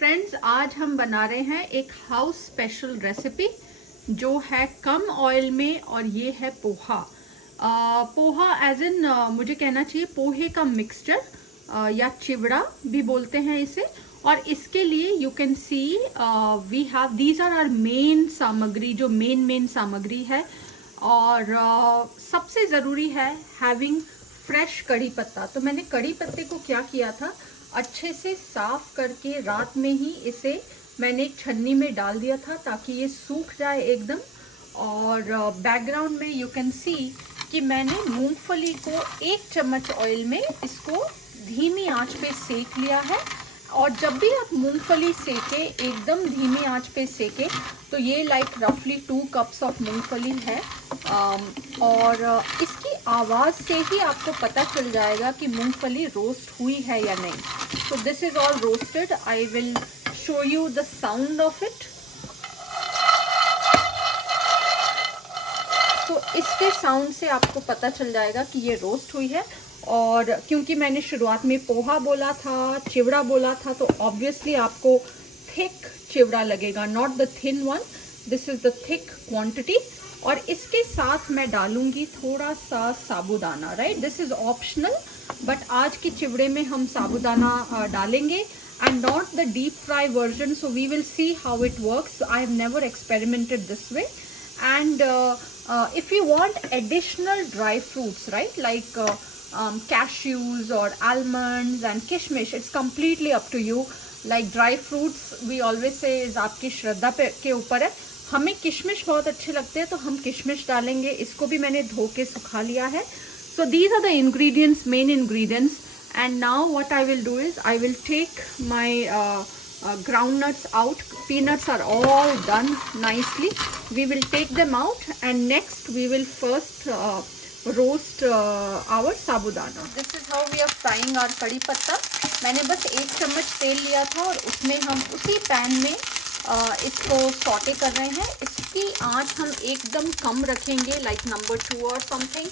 Friends, आज हम बना रहे हैं एक हाउस स्पेशल रेसिपी जो है कम ऑयल में, और ये है पोहा। पोहा एज इन मुझे कहना चाहिए पोहे का मिक्सचर या चिवड़ा भी बोलते हैं इसे। और इसके लिए you can see we have these are our main सामग्री, जो मेन सामग्री है। और सबसे ज़रूरी है हैविंग फ्रेश कड़ी पत्ता। तो मैंने कड़ी पत्ते को क्या किया था, अच्छे से साफ करके रात में ही इसे मैंने एक छन्नी में डाल दिया था ताकि ये सूख जाए एकदम। और बैकग्राउंड में यू कैन सी कि मैंने मूंगफली को 1 चम्मच ऑयल में इसको धीमी आंच पे सेक लिया है। और जब भी आप मूंगफली सेके, एकदम धीमी आंच पे सेके, तो ये लाइक रफली 2 कप्स ऑफ मूंगफली है। और इसकी आवाज़ से ही आपको पता चल जाएगा कि मूंगफली रोस्ट हुई है या नहीं। So this is all roasted. I will show you the sound of it. तो इसके साउंड से आपको पता चल जाएगा कि ये रोस्ट हुई है। और क्योंकि मैंने शुरुआत में पोहा बोला था, चिवड़ा बोला था, तो ऑब्वियसली आपको थिक चिवड़ा लगेगा, not the thin one. This is the thick quantity. और इसके साथ मैं डालूंगी थोड़ा सा साबूदाना, right. This is optional, but आज के चिवड़े में हम साबूदाना डालेंगे and not the deep fry version. So we will see how it works. I have never experimented this way. And if you want additional dry fruits, right, like cashews or almonds and kishmish, it's completely up to you. Like dry fruits we always say is आपकी श्रद्धा के ऊपर है। हमें किशमिश बहुत अच्छे लगते हैं तो हम किशमिश डालेंगे। इसको भी मैंने धो के सुखा लिया है। So these are the ingredients, main ingredients. And now what I will do is I will take my groundnuts out. Peanuts are all done nicely. We will take them out and next we will first roast our sabudana. This is how we are frying our कड़ी पत्ता। मैंने बस 1 चम्मच तेल लिया था और उसमें हम उसी पैन में इसको सॉटे कर रहे हैं। इसकी आंच हम एकदम कम रखेंगे, लाइक नंबर 2 और समथिंग,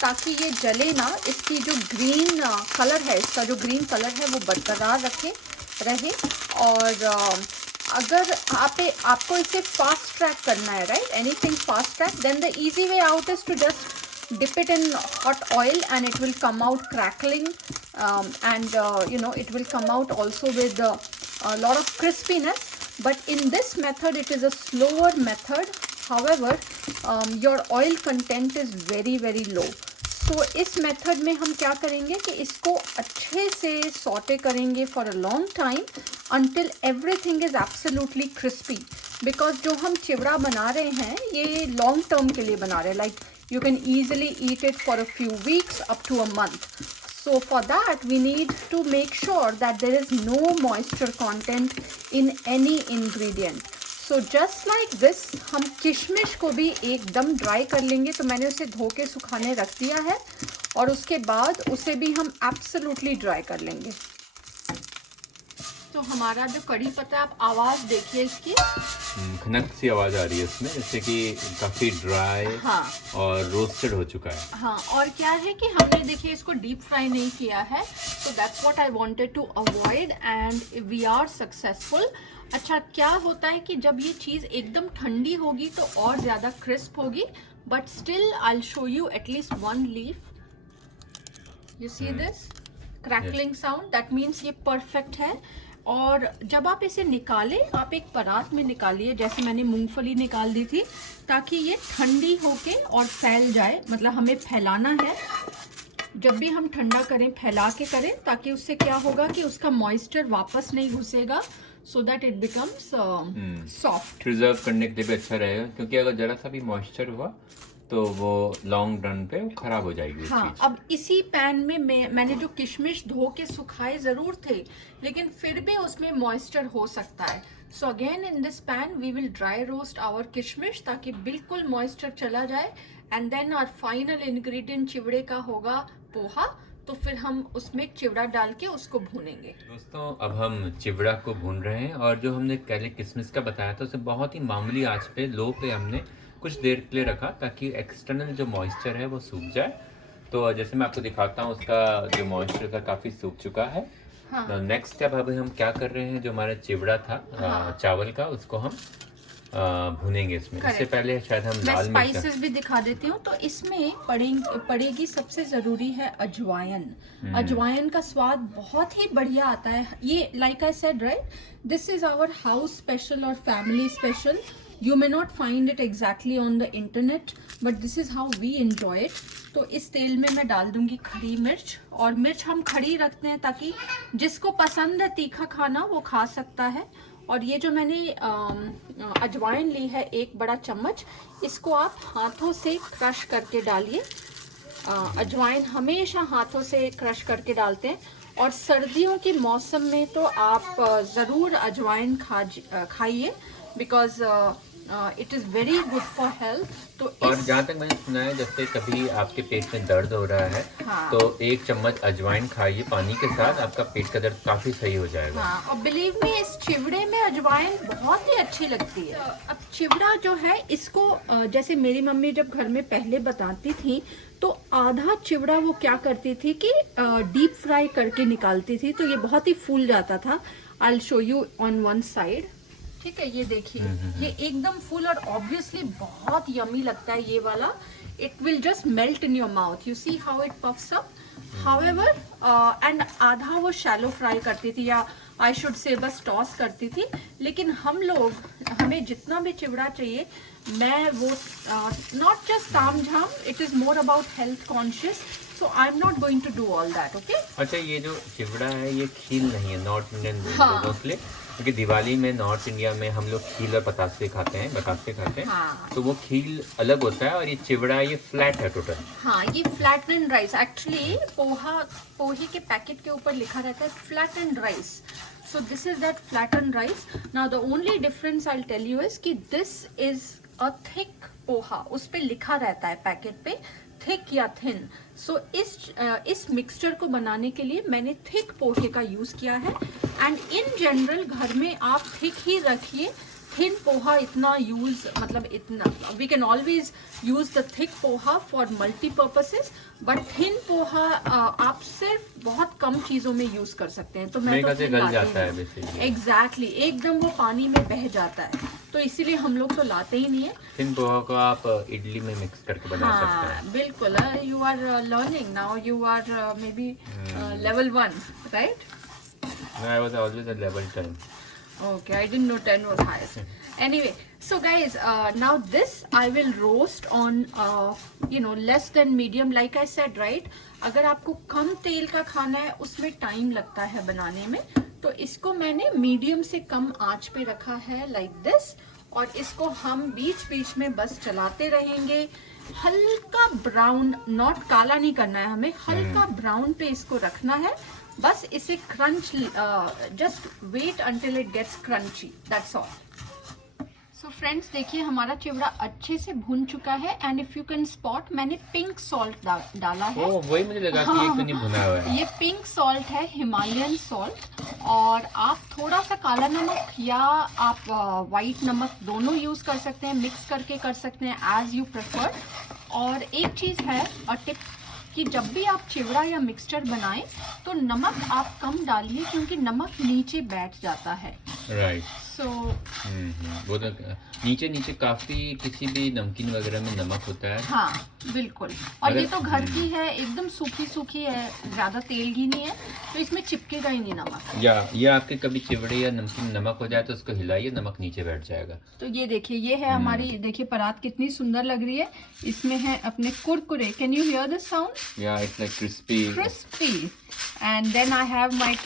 ताकि ये जले ना। इसकी जो ग्रीन कलर है, इसका जो ग्रीन कलर है वो बरकरार रहे। और अगर आपको इसे फास्ट ट्रैक करना है, right, anything fast track, then the easy way out is to just dip it in hot oil and it will come out crackling, and it will come out also with a lot of crispiness. But in this method it is a slower method. However, your oil content is very low. So इस method में हम क्या करेंगे कि इसको अच्छे से saute करेंगे for a long time until everything is absolutely crispy. Because जो हम चिवड़ा बना रहे हैं ये लॉन्ग टर्म के लिए बना रहे हैं, like you can easily eat it for a few weeks up to a month. So for that we need to make sure that there is no moisture content in any ingredient. So just like this, हम किशमिश को भी एकदम dry कर लेंगे। तो मैंने उसे धो के सुखाने रख दिया है और उसके बाद उसे भी हम एब्सोल्युटली ड्राई कर लेंगे। तो हमारा जो कड़ी पत्ता, आप आवाज़ देखिए इसकी, खनक सी आवाज़ आ रही है इसमें, जैसे कि काफ़ी ड्राई, हाँ, और रोस्टेड हो चुका है। हाँ, और क्या है कि हमने देखिए इसको डीप फ्राई नहीं किया है। तो that's what I wanted to avoid and we are successful. अच्छा, क्या होता है कि जब ये चीज़ एकदम ठंडी होगी तो और ज़्यादा क्रिस्प होगी, but still I will show you at least 1 leaf. You see this crackling sound, that means ये परफेक्ट है। और जब आप इसे निकालें, आप एक परात में निकालिए, जैसे मैंने मूंगफली निकाल दी थी, ताकि ये ठंडी होके और फैल जाए। मतलब हमें फैलाना है, जब भी हम ठंडा करें फैला के करें, ताकि उससे क्या होगा कि उसका मॉइस्चर वापस नहीं घुसेगा, so that it becomes soft. Preserve करने के लिए भी अच्छा रहेगा, क्योंकि अगर जरा सा भी मॉइस्चर हुआ तो वो लॉन्ग रन पे खराब हो जाएगी। हाँ, अब इसी पैन में मैंने जो किशमिश धो के सुखाए ज़रूर थे, लेकिन फिर भी उसमें मॉइस्चर हो सकता है। So again in this pan we will dry roast our kishmish ताकि बिल्कुल मॉइस्चर चला जाए। And then our final ingredient चिवड़े का होगा पोहा। तो फिर हम उसमें चिवड़ा डाल के उसको भूनेंगे। दोस्तों, अब हम चिवड़ा को भून रहे हैं, और जो हमने पहले किशमिश का बताया था उसे बहुत ही मामूली आंच पे, लो पे हमने कुछ देर के लिए रखा ताकि एक्सटर्नल जो मॉइस्चर है वो सूख जाए। तो जैसे मैं आपको दिखाता हूँ, उसका जो मॉइस्चर था काफ़ी सूख चुका है। हाँ। तो नेक्स्ट स्टेप अभी हम क्या कर रहे हैं, जो हमारा चिवड़ा था हाँ। चावल का, उसको हम भुनेंगे इसमें। इससे Correct. पहले शायद हम मैं लाल मिर्च स्पाइसेस भी दिखा देती हूँ। तो इसमें पड़ेगी सबसे ज़रूरी है अजवाइन। अजवाइन का स्वाद बहुत ही बढ़िया आता है। ये like I said right, this is our house special और family special. You may not find it exactly on the internet, but this is how we enjoy it. तो इस तेल में मैं डाल दूंगी खड़ी मिर्च, और मिर्च हम खड़ी रखते हैं ताकि जिसको पसंद है तीखा खाना वो खा सकता है। और ये जो मैंने अजवाइन ली है 1 बड़ा चम्मच, इसको आप हाथों से क्रश करके डालिए। अजवाइन हमेशा हाथों से क्रश करके डालते हैं, और सर्दियों के मौसम में तो आप ज़रूर अजवाइन खाइए, because it is very good for health. तो और जहाँ तक मैंने सुना है, जैसे कभी आपके पेट में दर्द हो रहा है, हाँ। तो 1 चम्मच अजवाइन खाइए पानी के साथ, आपका पेट का दर्द काफी सही हो जाएगा। हाँ, और बिलीव मी इस चिवड़े में अजवाइन बहुत ही अच्छी लगती है। अब चिवड़ा जो है इसको जैसे मेरी मम्मी जब घर में पहले बताती थी, तो आधा चिवड़ा वो क्या करती थी कि डीप फ्राई करके निकालती थी, तो ये बहुत ही फूल जाता था। I will show you on one side. ठीक है, ये देखिए, ये एकदम फुल, और ऑब्वियसली बहुत यमी लगता है ये वाला। It will just melt in your mouth. You see how it puffs up. However and आधा वो शैलो फ्राई करती थी, या आई शुड से बस टॉस करती थी। लेकिन हमें जितना भी चिवड़ा चाहिए, मैं वो नॉट जस्ट तामझाम, it is more about health conscious, so I am not going to do all that. Okay. अच्छा, ये जो चिवड़ा है ये खील नहीं है नॉर्थ इंडियन हाँ। लोगों के लिए, क्योंकि दिवाली में नॉर्थ इंडिया में हम लोग खील और बतासे खाते हैं, हाँ। तो वो खील अलग होता है, और ये चिवड़ा ये फ्लैट है टोटल। हाँ, ये फ्लैटन राइस। एक्चुअली पोहे के पैकेट के ऊपर लिखा रहता है flatten rice, so this is that flatten rice. Now the only difference I will tell you is कि this is a thick poha. उस पे लिखा रहता है पैकेट पे थिक या थिन। सो इस मिक्सचर को बनाने के लिए मैंने थिक पोहे का यूज किया है। एंड इन जनरल घर में आप थिक ही रखिए। थिन पोहा इतना यूज, मतलब इतना, we can always use the thick poha for multipurposes, but thin poha आप सिर्फ बहुत कम चीजों में यूज कर सकते हैं। तो मैं तो गल जाता है बेसिकली। एग्जैक्टली, एकदम वो पानी में बह जाता है, तो इसीलिए हम लोग तो लाते ही नहीं है। थिन पोहा को आप इडली में मिक्स करके बना सकते हैं। बिल्कुल। You are learning now, you are maybe level 1, right? I was always at level 10. Okay, I didn't know 10 was highest. Anyway, so guys, now this I will roast on, less than medium. Like I said, right? अगर आपको कम तेल का खाना है, उसमें time लगता है बनाने में, तो इसको मैंने मीडियम से कम आंच पे रखा है, like this. और इसको हम बीच बीच में बस चलाते रहेंगे। हल्का ब्राउन, नॉट काला नहीं करना है हमें, हल्का ब्राउन पे इसको रखना है। बस इसे crunch, just wait until it gets crunchy, that's all. So friends, देखिए हमारा चिवड़ा अच्छे से भुन चुका है। And if you can spot, मैंने पिंक सॉल्ट डाला है। ओह, वही मुझे लगा कि ये तो नहीं भुना हुआ है। ये पिंक सॉल्ट है, हिमालयन सॉल्ट। और आप थोड़ा सा काला नमक या आप वाइट नमक दोनों यूज कर सकते हैं, मिक्स करके कर सकते हैं, एज यू प्रेफर। और एक चीज है, अ टिप, कि जब भी आप चिवड़ा या मिक्सचर बनाएं तो नमक आप कम डालिए, क्योंकि नमक नीचे बैठ जाता है। राइट। सो वो तो नीचे काफी किसी भी नमकीन वगैरह में नमक होता है। हाँ बिल्कुल। और ये तो घर की है, एकदम सूखी है, ज्यादा तेल की नहीं है, तो इसमें चिपकेगा ही नहीं नमक। या ये आपके कभी चिवड़े या नमकीन नमक हो जाए तो उसको हिलाइए, नमक नीचे बैठ जाएगा। तो ये देखिए, ये है हमारी, देखिए परात कितनी सुंदर लग रही है। इसमें है अपने कुरकुरे। Can you hear the sound? या it's like crispy. And then I have my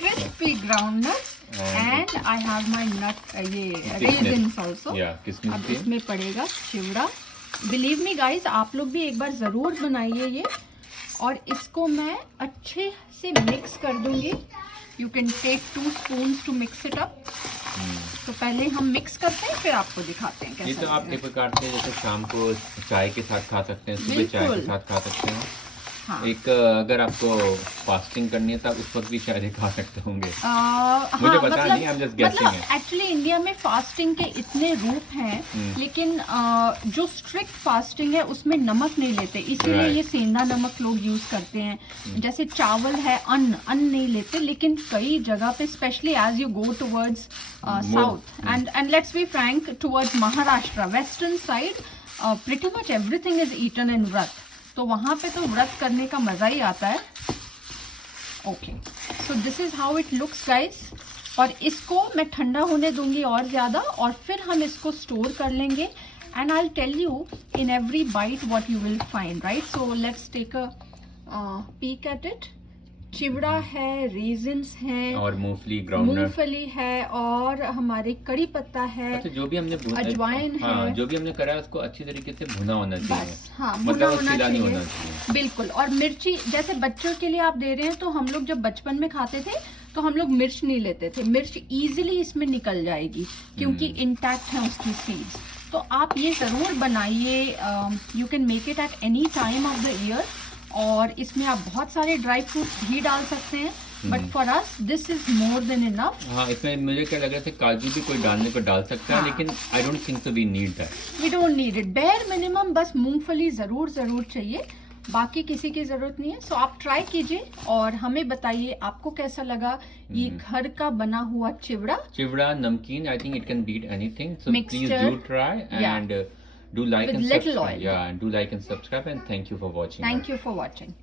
crispy groundnuts and I have my nut, ये raisins also. अब इसमें पड़ेगा चिवड़ा। Believe me guys, आप लोग भी एक बार ज़रूर बनाइए ये। और इसको मैं अच्छे से मिक्स कर दूंगी। You can take 2 spoons to mix it up. तो पहले हम मिक्स करते हैं, फिर आपको दिखाते हैं कैसा। ये तो आप एक प्रकार से जैसे शाम को चाय के साथ खा सकते हैं, सुबह चाय के साथ खा सकते हैं। हाँ। एक अगर आपको फास्टिंग करनी है तब उस वक्त भी शायद ये खा सकते होंगे। मुझे पता नहीं, I'm just guessing है। एक्चुअली इंडिया में फास्टिंग के इतने रूप हैं, लेकिन जो स्ट्रिक्ट फास्टिंग है उसमें नमक नहीं लेते, इसीलिए Right. ये सेंधा नमक लोग यूज करते हैं। जैसे चावल है, अन्न नहीं लेते, लेकिन कई जगह पे specially as you go towards south and let's be frank towards Maharashtra western side pretty much everything is eaten in व्रत, तो वहाँ पे तो व्रत करने का मजा ही आता है। Okay, so this is how it looks guys. और इसको मैं ठंडा होने दूंगी और ज़्यादा, और फिर हम इसको स्टोर कर लेंगे and I will tell you in every bite what you will find, right. So let's take a peek at it. Chivda है, रेजिन्स हैं, और मूंगफली है, और हमारे कड़ी पत्ता है, अच्छा, जो भी हमने अजवाइन है, जो भी हमने करा है उसको अच्छी तरीके से भुना होना चाहिए। बस हाँ, मतलब भुना वो होना सीधा नहीं चाहिए। होना चाहिए। बिल्कुल। और मिर्ची, जैसे बच्चों के लिए आप दे रहे हैं, तो हम लोग जब बचपन में खाते थे तो हम लोग मिर्च नहीं लेते थे, मिर्च इजीली इसमें निकल जाएगी क्योंकि इंटैक्ट है उसकी सीड्स। तो आप ये ज़रूर बनाइए, you can make it at any time of the year, और इसमें आप बहुत सारे ड्राई फ्रूट्स भी डाल सकते हैं, but for us this is more than enough. हाँ, इसमें मुझे क्या लग रहा है काजू भी कोई डालने को डाल सकता है, लेकिन I don't think so we need that. We don't need it, bare minimum बस मूंगफली जरूर चाहिए, बाकी किसी की जरूरत नहीं है। सो आप ट्राई कीजिए और हमें बताइए आपको कैसा लगा ये घर का बना हुआ चिवड़ा नमकीन। I think it can beat anything, so please Mixture. Do try and do like With and little subscribe. oil. Yeah, and do like and subscribe, and thank you for watching. Thank you for watching.